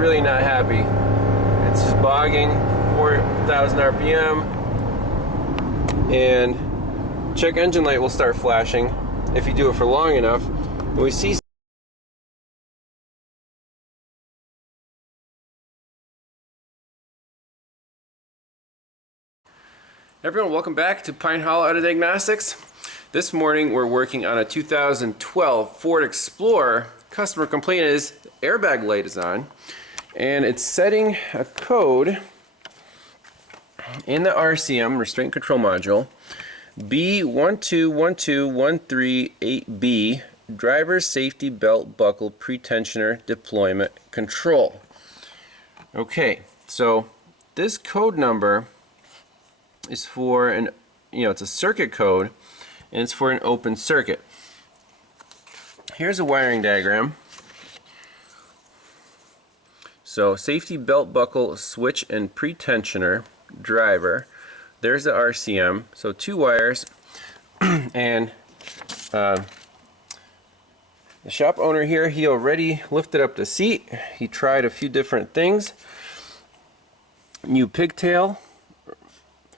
really not happy. It's just bogging, 4,000 RPM, and check engine light will start flashing if you do it for long enough. When we see Everyone, welcome back to Pine Hollow Auto Diagnostics. This morning we're working on a 2012 Ford Explorer. Customer complaint is the airbag light is on, and it's setting a code in the RCM, restraint control module, B1212138B, driver safety belt buckle pretensioner deployment control. Okay, so this code number is for an, it's a circuit code, and it's for an open circuit. Here's a wiring diagram. So safety belt buckle switch and pretensioner driver. There's the RCM. So two wires, and the shop owner here, he already lifted up the seat. He tried a few different things. New pigtail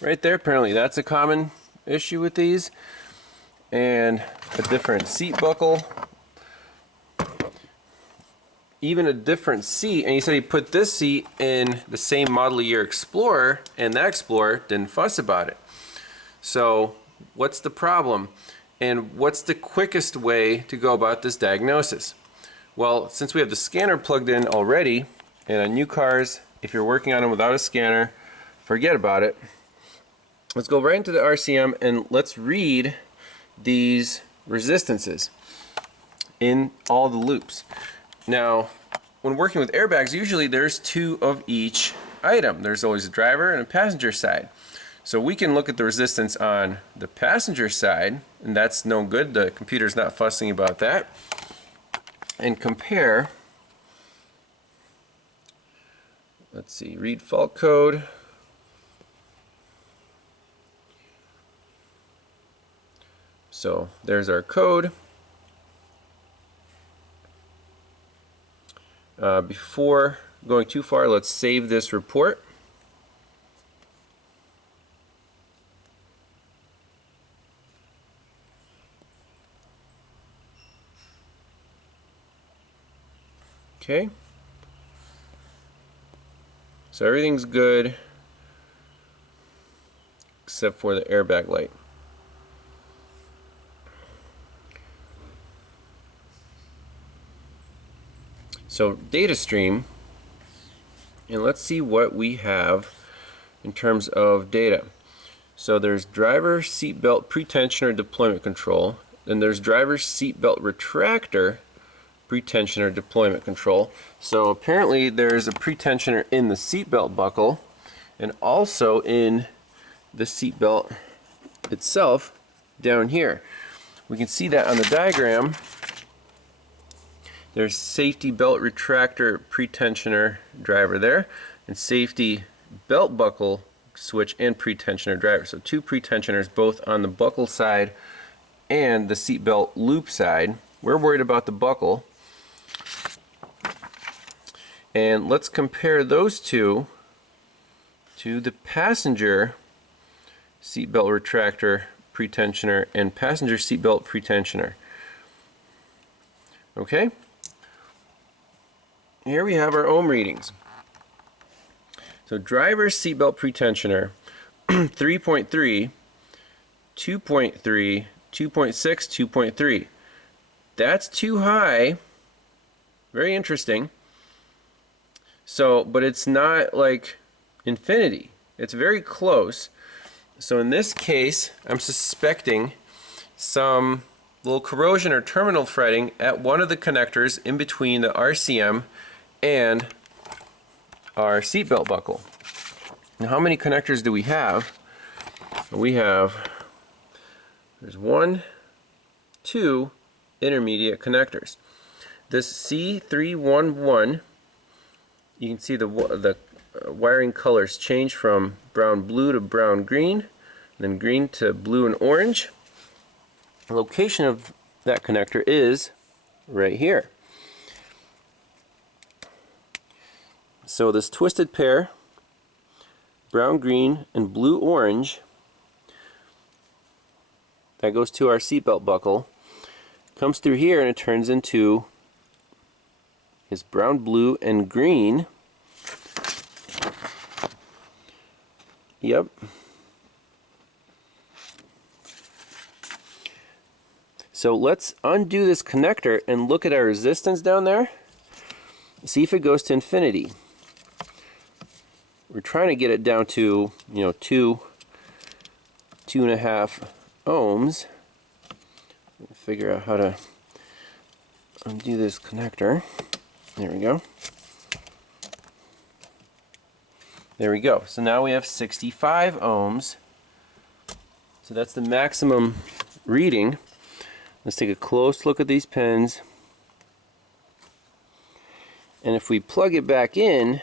right there. Apparently that's a common issue with these. And a different seat buckle. Even a different seat. And he said he put this seat in the same model year Explorer, and that Explorer didn't fuss about it. So what's the problem? And what's the quickest way to go about this diagnosis? Well, since we have the scanner plugged in already, and on new cars, if you're working on them without a scanner, forget about it. Let's go right into the RCM and let's read these resistances in all the loops. Now, when working with airbags, usually there's two of each item. There's always a driver and a passenger side. So we can look at the resistance on the passenger side, and that's no good. The computer's not fussing about that. And compare, let's see, read fault code. So there's our code. Before going too far, let's save this report. Okay. So everything's good except for the airbag light. So data stream, and let's see what we have in terms of data. So there's driver seatbelt pretensioner deployment control, then there's driver seatbelt retractor pretensioner deployment control. So apparently there's a pretensioner in the seatbelt buckle and also in the seatbelt itself down here. We can see that on the diagram. There's safety belt retractor pretensioner driver there, and safety belt buckle switch and pretensioner driver. So two pretensioners both on the buckle side and the seat belt loop side. We're worried about the buckle. And let's compare those two to the passenger seat belt retractor pretensioner and passenger seat belt pretensioner. Okay? Here we have our ohm readings. So driver seatbelt pretensioner 3.3, 2.3, 2.6, 2.3. That's too high. Very interesting. So, but it's not like infinity. It's very close. So in this case, I'm suspecting some little corrosion or terminal fretting at one of the connectors in between the RCM and our seatbelt buckle. Now, how many connectors do we have? There's 1, 2 intermediate connectors. This C311, you can see the wiring colors change from brown blue to brown green, then green to blue and orange. The location of that connector is right here. So this twisted pair, brown, green, and blue, orange, that goes to our seatbelt buckle, comes through here and it turns into this brown, blue, and green. Yep. So let's undo this connector and look at our resistance down there. See if it goes to infinity. We're trying to get it down to, 2.5 ohms. Figure out how to undo this connector. There we go. There we go. So now we have 65 ohms. So that's the maximum reading. Let's take a close look at these pins. And if we plug it back in,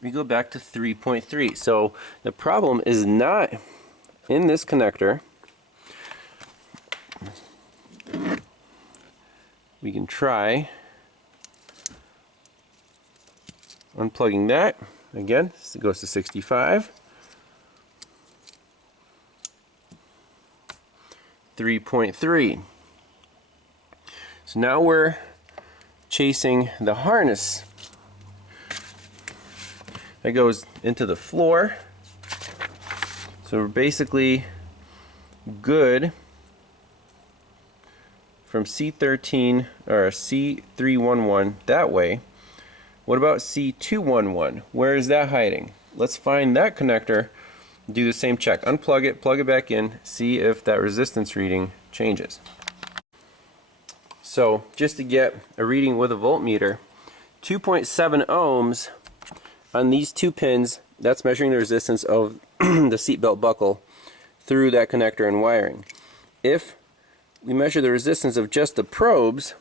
we go back to 3.3. So the problem is not in this connector. We can try unplugging that. Again, it goes to 65. 3.3. So now we're chasing the harness that goes into the floor. So we're basically good from C13 or C311 that way. What about C211? Where is that hiding? Let's find that connector, do the same check. Unplug it, plug it back in, see if that resistance reading changes. So just to get a reading with a voltmeter, 2.7 ohms on these two pins, that's measuring the resistance of the seatbelt buckle through that connector and wiring. If we measure the resistance of just the probes,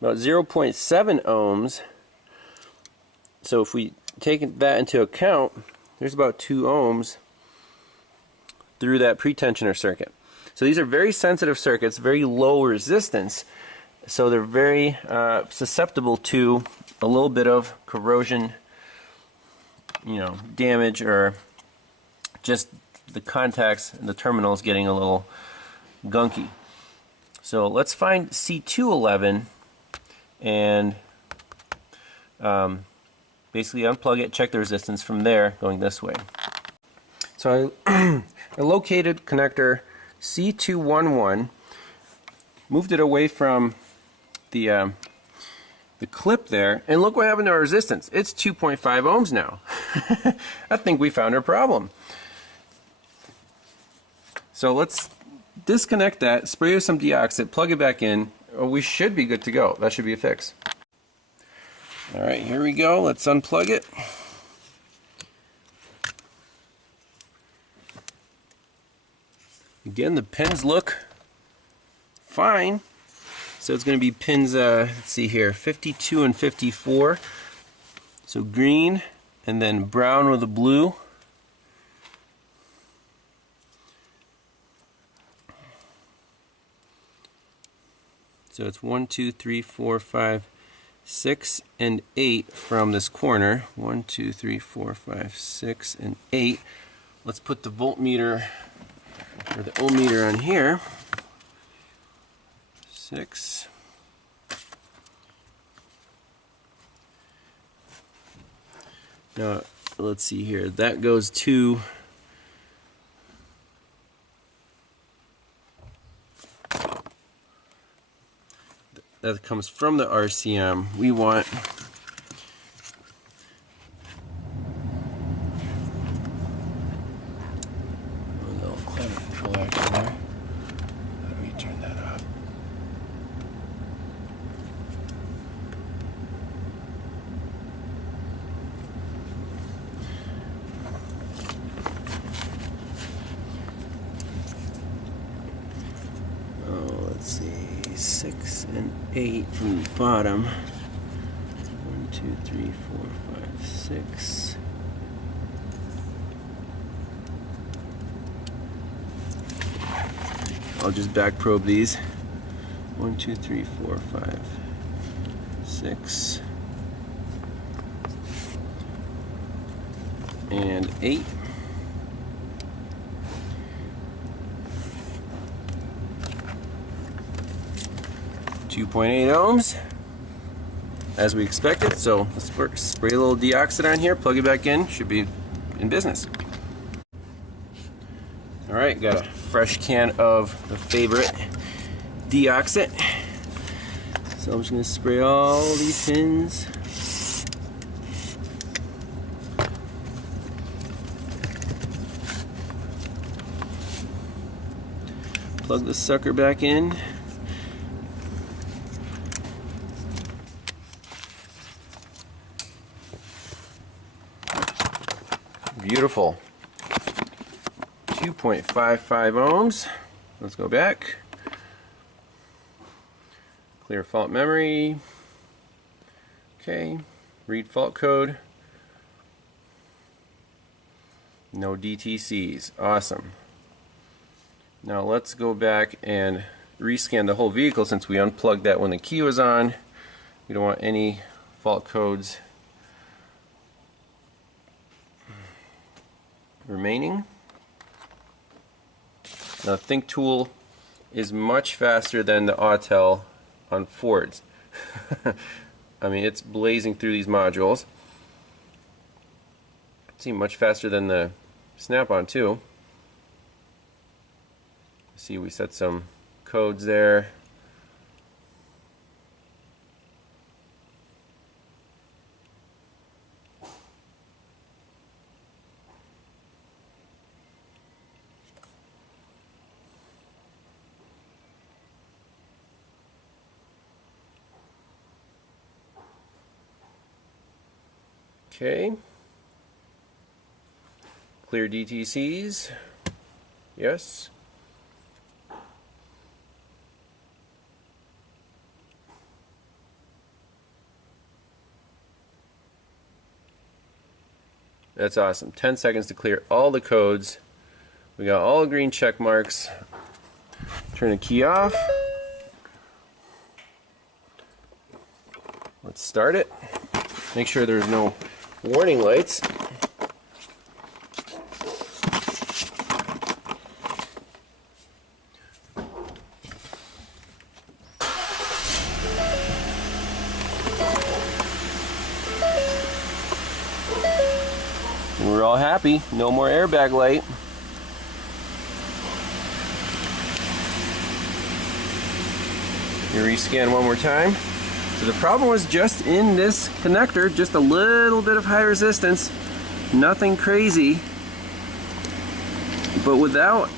about 0.7 ohms. So if we take that into account, there's about 2 ohms through that pretensioner circuit. So these are very sensitive circuits, very low resistance, so they're very susceptible to a little bit of corrosion, damage, or just the contacts and the terminals getting a little gunky. So let's find C211 and basically unplug it, check the resistance from there going this way. So I located connector C211, moved it away from the clip there, and look what happened to our resistance. It's 2.5 ohms now. I think we found our problem. So let's disconnect that, spray with some deoxit, plug it back in. We should be good to go. That should be a fix. Alright, here we go. Let's unplug it. Again, the pins look fine. So it's going to be pins, let's see here, 52 and 54. So green and then brown with a blue. So it's 1, 2, 3, 4, 5, 6, and 8 from this corner. 1, 2, 3, 4, 5, 6, and 8. Let's put the voltmeter or the ohmmeter on here. 6. Now let's see here. That goes to that comes from the RCM. We want a little climate control action there. How do we turn that off? Oh, let's see. 6 and 8 from the bottom. 1, 2, 3, 4, 5, 6. I'll just back probe these. 1, 2, 3, 4, 5, 6, and 8. 2.8 ohms, as we expected. So let's spray a little deoxit on here, plug it back in, should be in business. All right, got a fresh can of the favorite deoxit. So I'm just gonna spray all these pins. Plug the sucker back in. Beautiful. 2.55 ohms. Let's go back. Clear fault memory. Okay. Read fault code. No DTCs. Awesome. Now let's go back and rescan the whole vehicle since we unplugged that when the key was on. We don't want any fault codes remaining. Now THINKTOOL is much faster than the Autel on Fords. I mean, it's blazing through these modules. See, much faster than the Snap-on too. See, we set some codes there. Okay. Clear DTCs. Yes. That's awesome. 10 seconds to clear all the codes. We got all the green check marks. Turn the key off. Let's start it. Make sure there's no warning lights. We're all happy. No more airbag light. You rescan one more time. So the problem was just in this connector, just a little bit of high resistance, nothing crazy. But without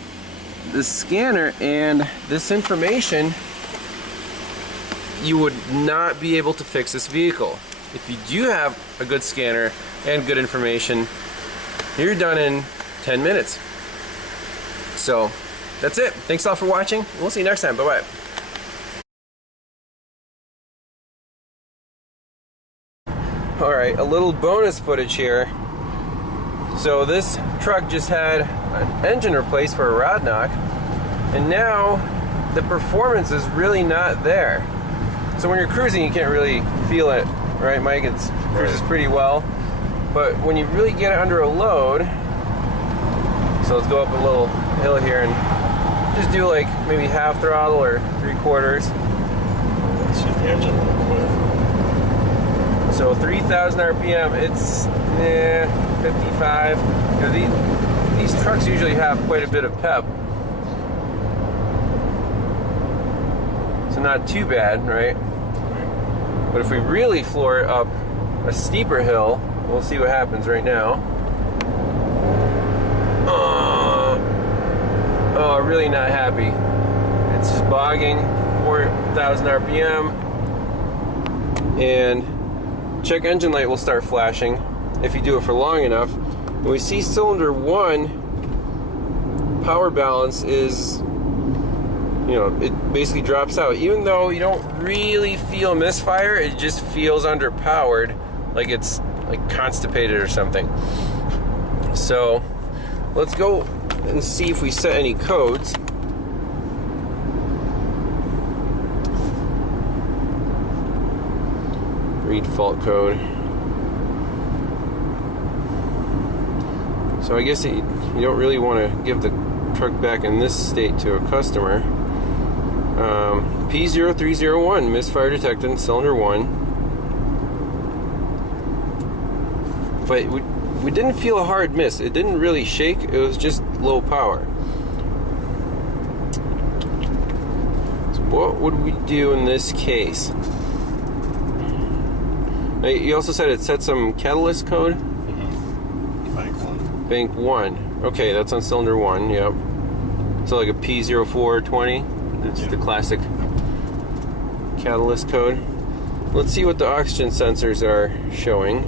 the scanner and this information, you would not be able to fix this vehicle. If you do have a good scanner and good information, you're done in 10 minutes. So that's it. Thanks all for watching. We'll see you next time. Bye-bye. Alright, a little bonus footage here. So this truck just had an engine replaced for a rod knock, and now the performance is really not there. So when you're cruising, you can't really feel it, right, Mike? It cruises pretty well. But when you really get it under a load, so let's go up a little hill here and just do like maybe half throttle or 3/4. Let's see the engine a little quick. So 3,000 RPM, it's 55. You know, these trucks usually have quite a bit of pep. So not too bad, right? But if we really floor it up a steeper hill, we'll see what happens right now. Oh, really not happy. It's just bogging, 4,000 RPM. And check engine light will start flashing if you do it for long enough. And we see cylinder 1 power balance is, you know, it basically drops out. Even though you don't really feel misfire, it just feels underpowered, like it's like constipated or something. So let's go and see if we set any codes. Read fault code. So I guess you don't really want to give the truck back in this state to a customer. P0301, misfire detected in cylinder 1. But we didn't feel a hard miss. It didn't really shake, it was just low power. So what would we do in this case? Now, you also said it set some catalyst code? Bank 1. Bank 1. Okay, that's on cylinder 1, yep. So like a P0420. That's the classic catalyst code. Let's see what the oxygen sensors are showing.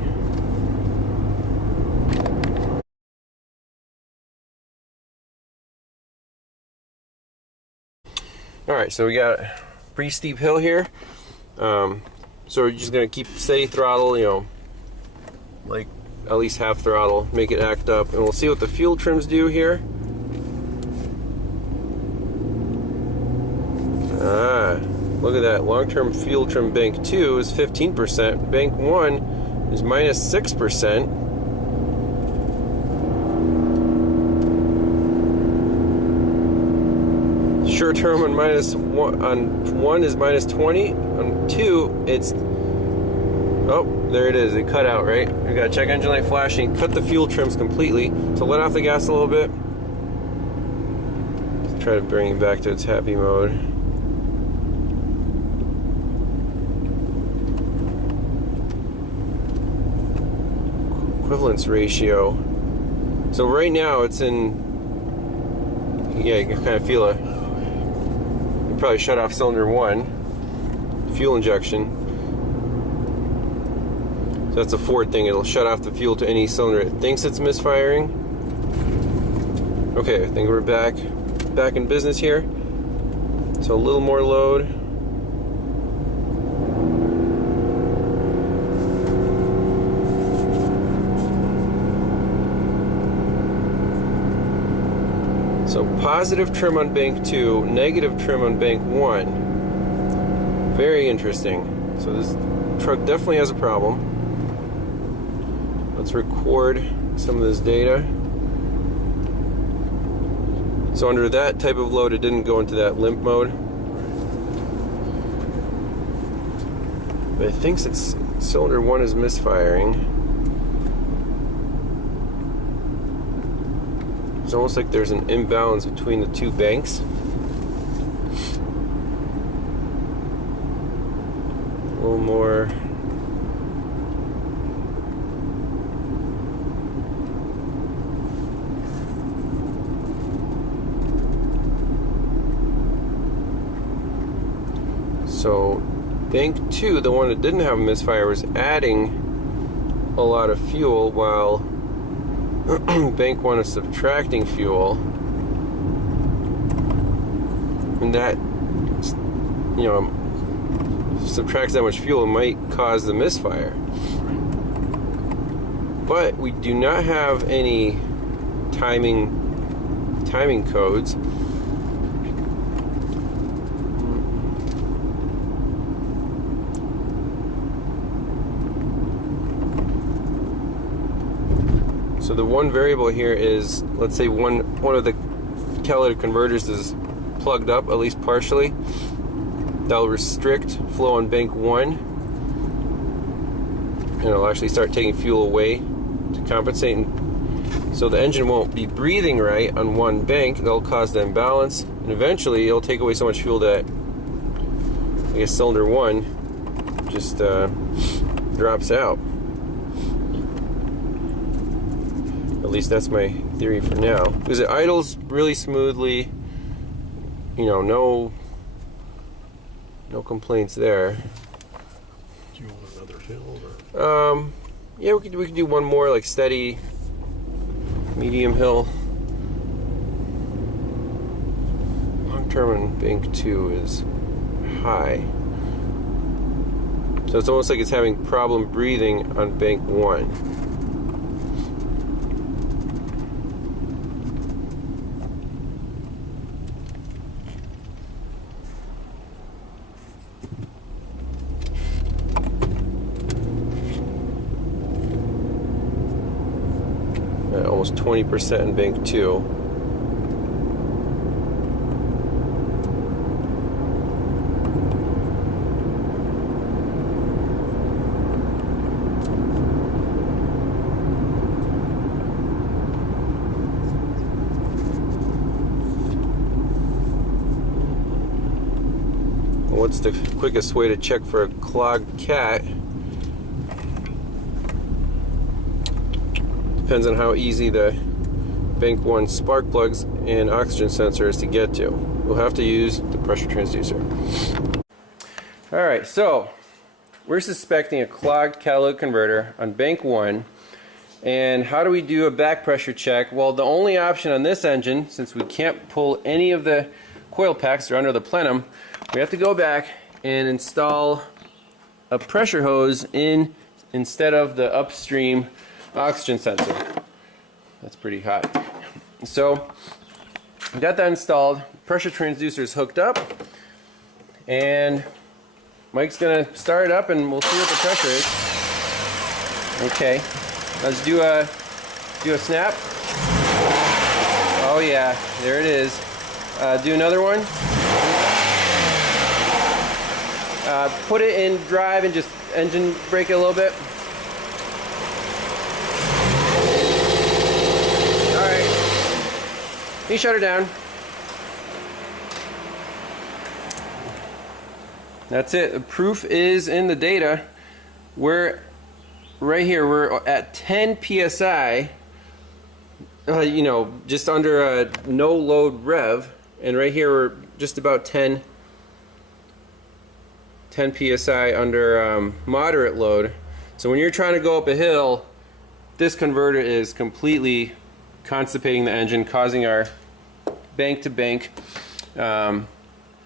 Alright, so we got a pretty steep hill here. So we're just going to keep steady throttle, you know, like at least half throttle, make it act up, and we'll see what the fuel trims do here. Look at that. Long-term fuel trim bank 2 is 15%. Bank 1 is minus 6%. Short term on one is minus 20. On 2, it's... Oh, there it is. It cut out, right? We got check engine light flashing. Cut the fuel trims completely. So let off the gas a little bit. Let's try to bring it back to its happy mode. Equivalence ratio. So right now it's in... Yeah, you can kind of feel you probably shut off cylinder 1. Fuel injection. So that's a Ford thing. It'll shut off the fuel to any cylinder it thinks it's misfiring. Okay, I think we're back in business here. So a little more load. So positive trim on bank 2, negative trim on bank 1. Very interesting. So this truck definitely has a problem. Let's record some of this data. So under that type of load, it didn't go into that limp mode. But it thinks it's cylinder 1 is misfiring. It's almost like there's an imbalance between the two banks. A little more. So bank 2, the one that didn't have a misfire, was adding a lot of fuel while bank 1 is subtracting fuel, and that, you know, subtracts that much fuel, it might cause the misfire. But we do not have any timing codes. So the one variable here is, let's say one of the catalytic converters is plugged up, at least partially. That'll restrict flow on bank 1. And it'll actually start taking fuel away to compensate. So the engine won't be breathing right on one bank. That'll cause the imbalance. And eventually it'll take away so much fuel that, I guess, cylinder 1 just drops out. At least that's my theory for now. Because it idles really smoothly. You know, no complaints there. Do you want another hill? Or? Yeah, we could do one more, like steady, medium hill. Long term on bank 2 is high. So it's almost like it's having problem breathing on bank 1. almost 20% in bank 2. What's the quickest way to check for a clogged cat? Depends on how easy the bank 1 spark plugs and oxygen sensor is to get to. We'll have to use the pressure transducer. Alright, so we're suspecting a clogged catalytic converter on bank 1. And how do we do a back pressure check? Well, the only option on this engine, since we can't pull any of the coil packs, they're under the plenum, we have to go back and install a pressure hose in instead of the upstream oxygen sensor. That's pretty hot. So we got that installed, pressure transducer is hooked up, and Mike's gonna start it up and we'll see what the pressure is. Okay, let's do a snap. Oh yeah, there it is. Do another one. Put it in drive and just engine brake it a little bit. Alright. You shut her down. That's it. The proof is in the data. We're right here. We're at 10 psi. You know, just under a no load rev. And right here we're just about 10 psi under moderate load. So when you're trying to go up a hill, this converter is completely constipating the engine, causing our bank-to-bank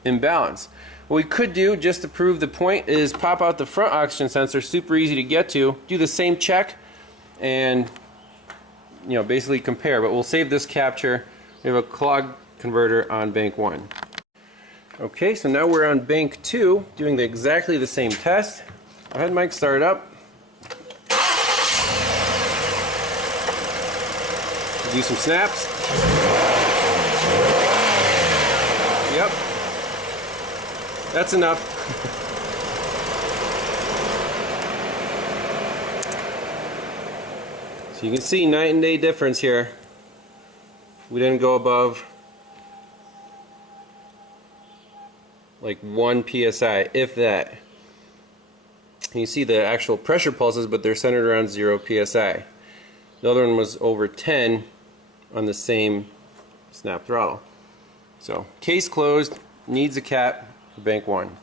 imbalance. What we could do, just to prove the point, is pop out the front oxygen sensor, super easy to get to, do the same check, and basically compare. But we'll save this capture. We have a clogged converter on bank 1. Okay, so now we're on bank 2, doing exactly the same test. Go ahead, Mike, start it up. Do some snaps. Yep. That's enough. So you can see night and day difference here. We didn't go above like 1 psi, if that. And you see the actual pressure pulses, but they're centered around 0 psi. The other one was over 10 on the same snap throttle. So case closed, needs a cap for bank 1.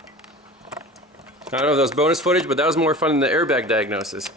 I don't know if that was bonus footage, but that was more fun than the airbag diagnosis.